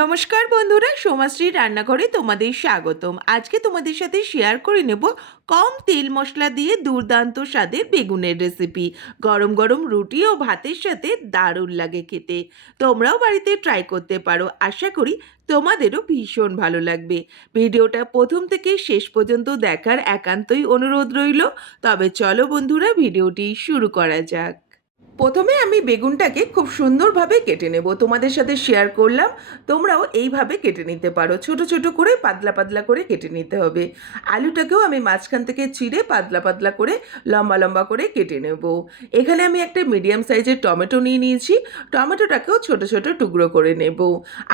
নমস্কার বন্ধুরা, সোমাশ্রী রান্নাঘরে তোমাদের স্বাগতম। আজকে তোমাদের সাথে শেয়ার করে নেব কম তেল মশলা দিয়ে দুর্দান্ত স্বাদের বেগুনের রেসিপি। গরম গরম রুটি ও ভাতের সাথে দারুণ লাগে খেতে। তোমরাও বাড়িতে ট্রাই করতে পারো। আশা করি তোমাদেরও ভীষণ ভালো লাগবে। ভিডিওটা প্রথম থেকে শেষ পর্যন্ত দেখার একান্তই অনুরোধ রইল। তবে চলো বন্ধুরা, ভিডিওটি শুরু করা যাক। প্রথমে আমি বেগুনটাকে খুব সুন্দরভাবে কেটে নেব, তোমাদের সাথে শেয়ার করলাম। তোমরাও এইভাবে কেটে নিতে পারো, ছোট ছোট করে পাতলা পাতলা করে কেটে নিতে হবে। আলুটাকেও আমি মাঝখান থেকে চিড়ে পাতলা পাতলা করে লম্বা লম্বা করে কেটে নেব। এখানে আমি একটা মিডিয়াম সাইজের টমেটো নিয়ে নিয়েছি, টমেটোটাকেও ছোট ছোট টুকরো করে নেব।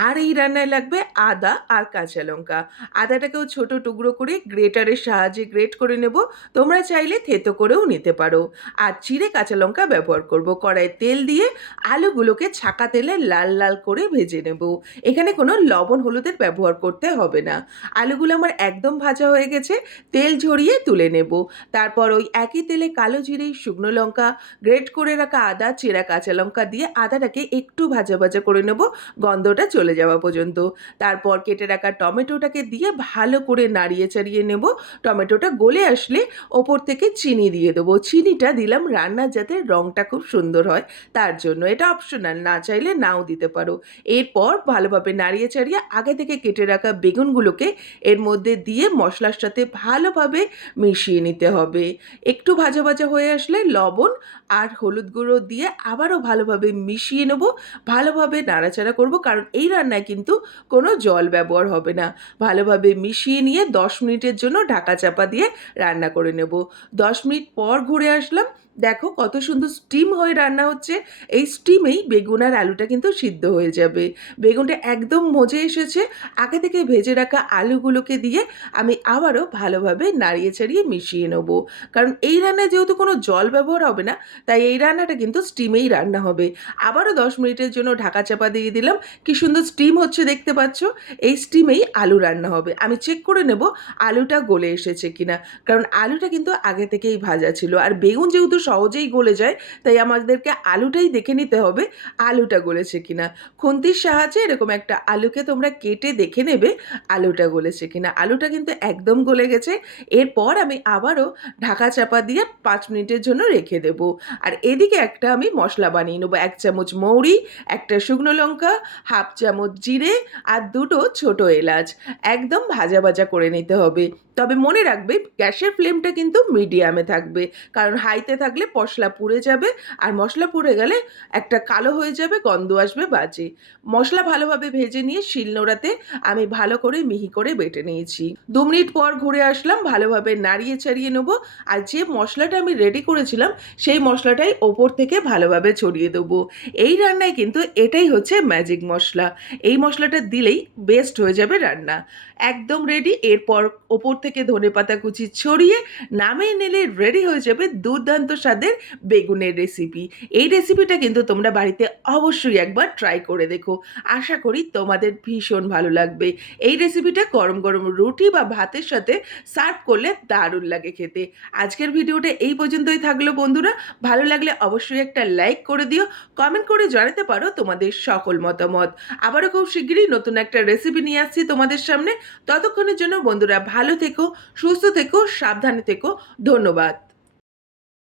আর এই রান্নায় লাগবে আদা আর কাঁচা লঙ্কা। আদাটাকেও ছোট টুকরো করে গ্রেটারের সাহায্যে গ্রেট করে নেব, তোমরা চাইলে থেতো করেও নিতে পারো। আর চিড়ে কাঁচা লঙ্কা ব্যবহার করব। কড়াইয়ে তেল দিয়ে আলুগুলোকে ছাকা তেলে লাল লাল করে ভেজে নেব। এখানে কোনো লবণ হলুদের ব্যবহার করতে হবে না। আলুগুলো আমার একদম ভাজা হয়ে গেছে, তেল ঝরিয়ে তুলে নেব। তারপর ওই একই তেলে কালো জিরে, শুকনো লঙ্কা, গ্রেট করে রাখা আদা, চেরা কাঁচা লঙ্কা দিয়ে আদাটাকে একটু ভাজা ভাজা করে নেব, গন্ধটা চলে যাওয়া পর্যন্ত। তারপর কেটে রাখা টমেটোটাকে দিয়ে ভালো করে নাড়িয়ে চাড়িয়ে নেব। টমেটোটা গলে আসলে ওপর থেকে চিনি দিয়ে দেবো। চিনিটা দিলাম রান্নার যাতে রঙটা খুব সুন্দর হয় তার জন্য, এটা অপশনাল, না চাইলে নাও দিতে পারো। এরপর ভালোভাবে নাড়িয়ে চাড়িয়ে আগে থেকে কেটে রাখা বেগুনগুলোকে এর মধ্যে দিয়ে মশলার সাথে ভালোভাবে মিশিয়ে নিতে হবে। একটু ভাজা ভাজা হয়ে আসলে লবণ আর হলুদ গুঁড়ো দিয়ে আবারও ভালোভাবে মিশিয়ে নেব। ভালোভাবে নাড়াচাড়া করব, কারণ এই রান্নায় কিন্তু কোনো জল ব্যবহার হবে না। ভালোভাবে মিশিয়ে নিয়ে 10 মিনিটের জন্য ঢাকা চাপা দিয়ে রান্না করে নেব। 10 মিনিট পর ঘুরে আসলাম, দেখো কত সুন্দর স্টিম হয়ে রান্না হচ্ছে। এই স্টিমেই বেগুন আর আলুটা কিন্তু সিদ্ধ হয়ে যাবে। বেগুনটা একদম মজে এসেছে। আগে থেকে ভেজে রাখা আলুগুলোকে দিয়ে আমি আবারও ভালোভাবে নাড়িয়ে চাড়িয়ে মিশিয়ে নেব। কারণ এই রান্নায় যেহেতু কোনো জল ব্যবহার হবে না, তাই এই রান্নাটা কিন্তু স্টিমেই রান্না হবে। আবারও 10 মিনিটের জন্য ঢাকা চাপা দিয়ে দিলাম। কি সুন্দর স্টিম হচ্ছে দেখতে পাচ্ছ। এই স্টিমেই আলু রান্না হবে। আমি চেক করে নেব আলুটা গলে এসেছে কিনা, কারণ আলুটা কিন্তু আগে থেকেই ভাজা ছিল। আর বেগুন যেহেতু সহজেই গলে যায়, তাই আমাদেরকে আলুটাই দেখে নিতে হবে আলুটা গলেছে কিনা। খুন্তির সাহায্যে এরকম একটা আলুকে তোমরা কেটে দেখে নেবে আলুটা গলেছে কিনা। আলুটা কিন্তু একদম গলে গেছে। এরপর আমি আবারও ঢাকা চাপা দিয়ে 5 মিনিটের জন্য রেখে দেব। আর এদিকে একটা আমি মশলা বানিয়ে নেবো। 1 চামচ মৌরি, একটা শুকনো লঙ্কা, হাফ চামচ জিরে আর 2টো ছোট এলাচ একদম ভাজা ভাজা করে নিতে হবে। তবে মনে রাখবে গ্যাসের ফ্লেমটা কিন্তু মিডিয়ামে থাকবে, কারণ হাইতে থাকলে মশলা পুড়ে যাবে। আর মশলা পুড়ে গেলে একটা কালো হয়ে যাবে, গন্ধ আসবে বাজে। মশলা ভালোভাবে ভেজে নিয়ে শিলনোড়াতে আমি ভালো করে মিহি করে বেটে নিয়েছি। 2 মিনিট পর ঘুরে আসলাম, ভালোভাবে নাড়িয়ে ছাড়িয়ে নেবো। আর যে মশলাটা আমি রেডি করেছিলাম সেই মশলাটাই ওপর থেকে ভালোভাবে ছড়িয়ে দেবো। এই রান্নায় কিন্তু এটাই হচ্ছে ম্যাজিক মশলা। এই মশলাটা দিলেই বেস্ট হয়ে যাবে রান্না। একদম রেডি। এরপর ওপর থেকে ধনেপাতা কুচি ছড়িয়ে নামিয়ে নিলে রেডি হয়ে যাবে দুর্দান্ত স্বাদের বেগুনের রেসিপি। এই রেসিপিটা কিন্তু তোমরা বাড়িতে অবশ্যই একবার ট্রাই করে দেখো। আশা করি তোমাদের ভীষণ ভালো লাগবে। এই রেসিপিটা গরম গরম রুটি বা ভাতের সাথে সার্ভ করলে দারুণ লাগে খেতে। আজকের ভিডিওটা এই পর্যন্তই থাকলো বন্ধুরা। ভালো লাগলে অবশ্যই একটা লাইক করে দিও, কমেন্ট করে জানাতে পারো তোমাদের সকল মতামত। আবারও খুব শিগগিরই নতুন একটা রেসিপি নিয়ে আসছি তোমাদের সামনে। ততক্ষণের জন্য বন্ধুরা ভালো থেকো, সুস্থ থেকো, সাবধানে থেকো। ধন্যবাদ।